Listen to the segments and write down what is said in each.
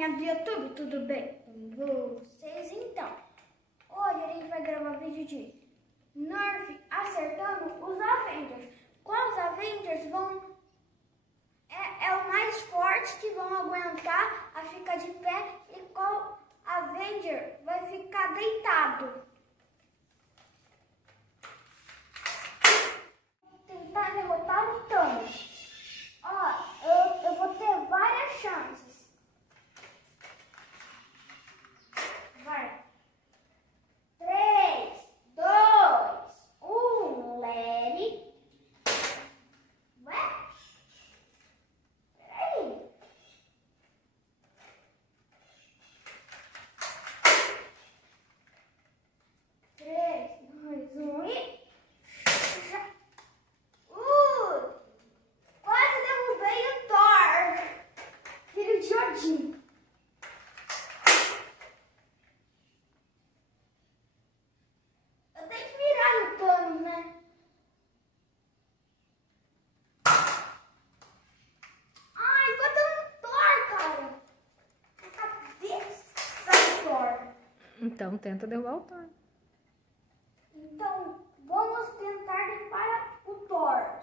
galerinha do YouTube, tudo bem com vocês? Então, hoje a gente vai gravar vídeo de Nerf acertando os Avengers. Quais Avengers vão... É o mais forte que vão aguentar a ficar de pé e qual Avenger vai ficar deitado. Vou tentar derrotar o Thanos. Ó, eu vou ter várias chances. Vai. 3, 2, 1, Larry. Ué? Peraí. Três, dois, um e... Quase derrubei o Thor, filho de Odin. Eu tenho que virar no Thanos, né? Ai, botando no Thor, cara. Na cabeça do Thor. Então tenta derrubar o Thor. Então, vamos tentar derrubar o Thor.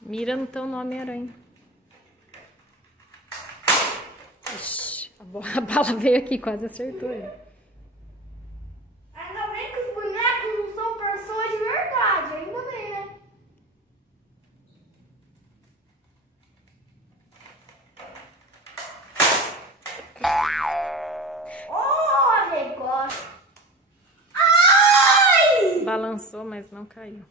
Mira no teu nome, Aranha. Ixi, a bala veio aqui, quase acertou ele. Ainda bem que os bonecos não são pessoas de verdade. Ainda bem, né? Oh, negócio. Ai! Balançou, mas não caiu.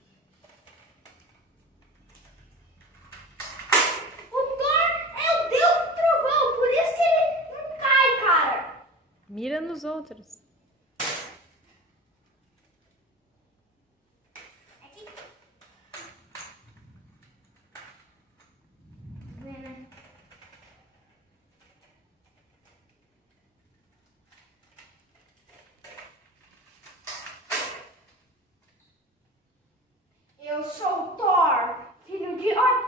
Mira nos outros. Aqui. Eu sou o Thor, filho de Odin.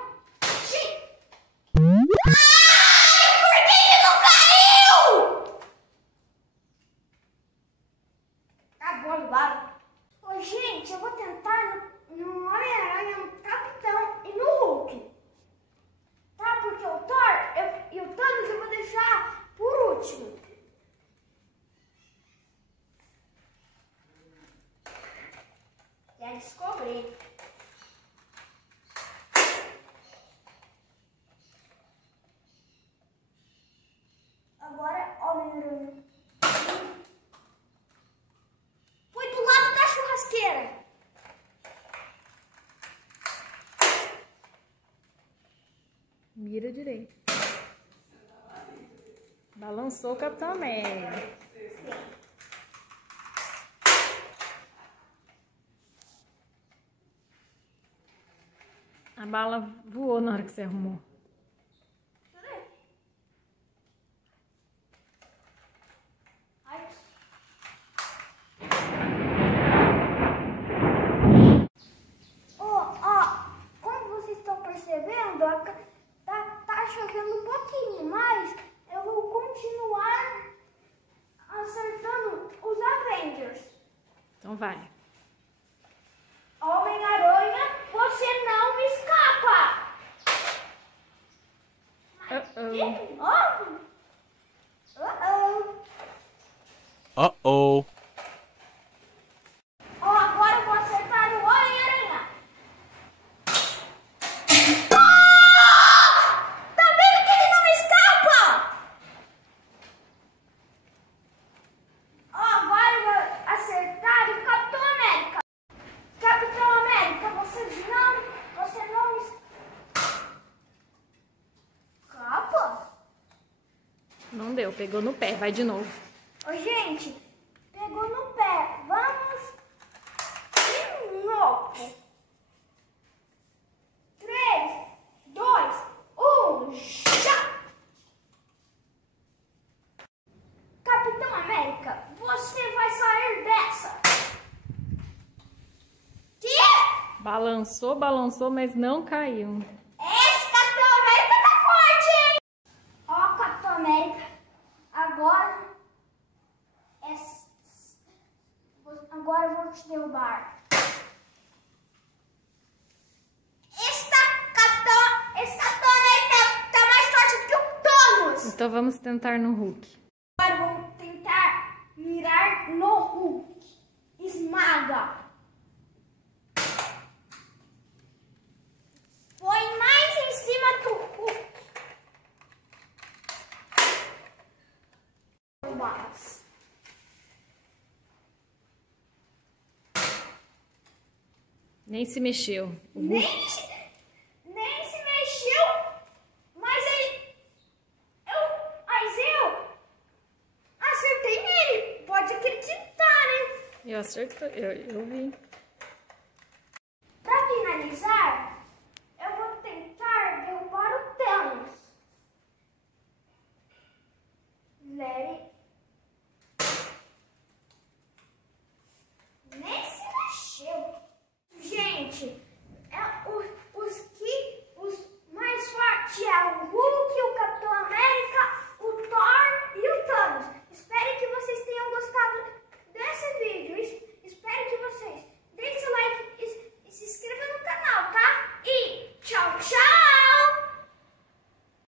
Ô, gente, eu vou tentar no Homem-Aranha, no Capitão e no Hulk. Tá? Porque o Thor e o Thanos eu vou deixar por último. Já descobri. Agora, Homem-Aranha. Mira direito. Balançou o Capitão América. A bala voou na hora que você arrumou. Como vocês estão percebendo, tá chovendo um pouquinho, mas eu vou continuar. Então vai. Homem-Aranha, você não me escapa! Uh-oh. Uh-oh. Uh-oh. Ó, agora eu vou acertar o Homem-Aranha. Tá vendo que ele não me escapa? Ó, agora eu vou acertar o Capitão América. Capitão América, você não me escapa? Não deu, pegou no pé. Vai de novo. Ô, gente, pegou no pé. Vamos de novo. 3, 2, 1, já! Capitão América, você vai sair dessa. Que? Balançou, balançou, mas não caiu. Esse Capitão América tá forte, hein? Ó, Capitão América, agora eu vou te derrubar. Esse Capitão América tá mais forte do que o Thanos. Então vamos tentar no Hulk. Agora eu vou tentar mirar no Hulk. Esmaga. Foi mais em cima do Hulk. Mas... Nem se mexeu. O Hulk... Nem se mexeu, mas eu acertei nele. Pode acreditar, né? Eu acertei, eu vi.